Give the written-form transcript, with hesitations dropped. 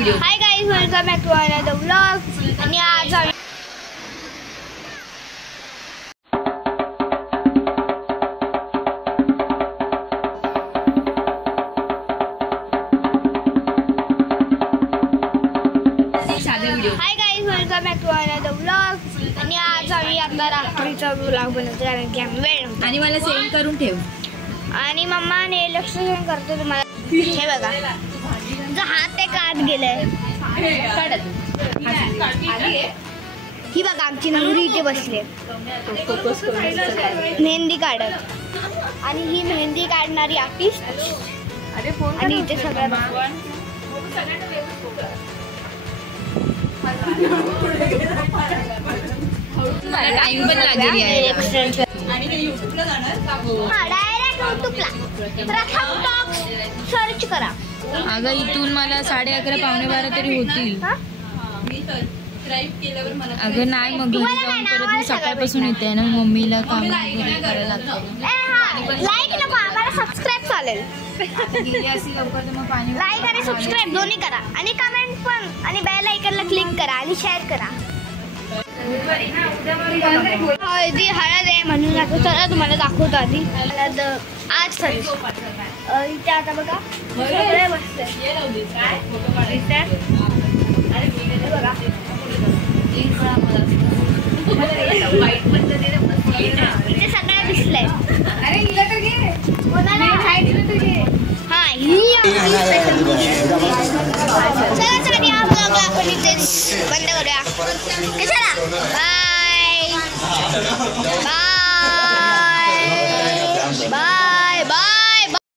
High guys, welcome back to another vlog. आणि आज आम्ही आता रात्रीचा व्लॉग बनवतो कारण की आम्ही वेळ नव्हता. आणि मला सेंड करून ठेव. आणि मम्माने लक्ष देऊन करतो तुम्हाला. हे बघा, तुझा हात ते काढ गेलाय. ही बघा आमची नवरी इथे बसले मेहंदी काढत. आणि ही मेहंदी काढणारी आर्टिस्ट. आणि इथे सगळं टाइम पण लागेल डायरेक्ट यूट्यूबला प्रथम टॉक्स सर्च करा. अगं इथून मला 11:30 12:15 तरी होतील. अगं नाही, मग घरी जाऊन परत मी सकाळपासून येते ना, मम्मीला काम करायला लागतं. लाईक नको आम्हाला, सबस्क्राईब चालेल. लाईक आणि सबस्क्राईब दोन्ही करा. आणि कमेंट पण, आणि बेल आयकॉनला क्लिक करा आणि शेअर करा. हळदी हळद आहे म्हणून आता चला तुम्हाला दाखवतो. आधी हळद आज सर्च इथे आता बघा सगळे बसते बघा. इथे सगळ्या दिसलंय. हा चला चला या ब्लॉगला आपण इथेच बंद करूया. कशाला बाय बाय.